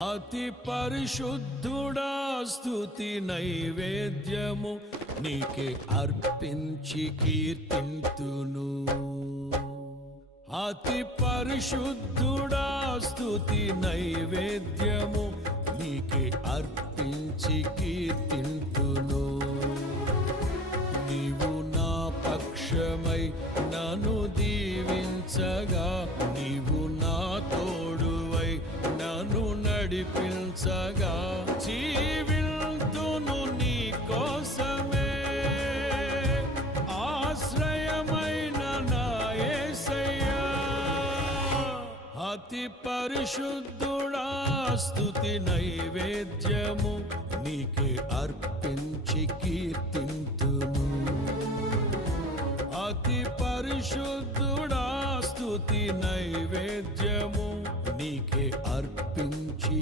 అతి పరిశుద్ధుడా స్తుతి నైవేద్యము నీకే అర్పించి కీర్తింతును. అతి పరిశుద్ధుడా స్తుతి నైవేద్యము నీకే అర్పించి కీర్తింతును. నీవు నా పక్షమై నన్ను దీవించగా, నీవు నా తోడువై నన్ను నడిపించగా, జీవింతును నీ కోసమే ఆశ్రయమైన నా యేసయ్యా. అతి పరిశుద్ధుడా స్తుతి నైవేద్యము నీకే అర్పించి కీర్తింతును. అతి పరిశుద్ధుడా స్తుతి నైవేద్యము నీకే అర్పించి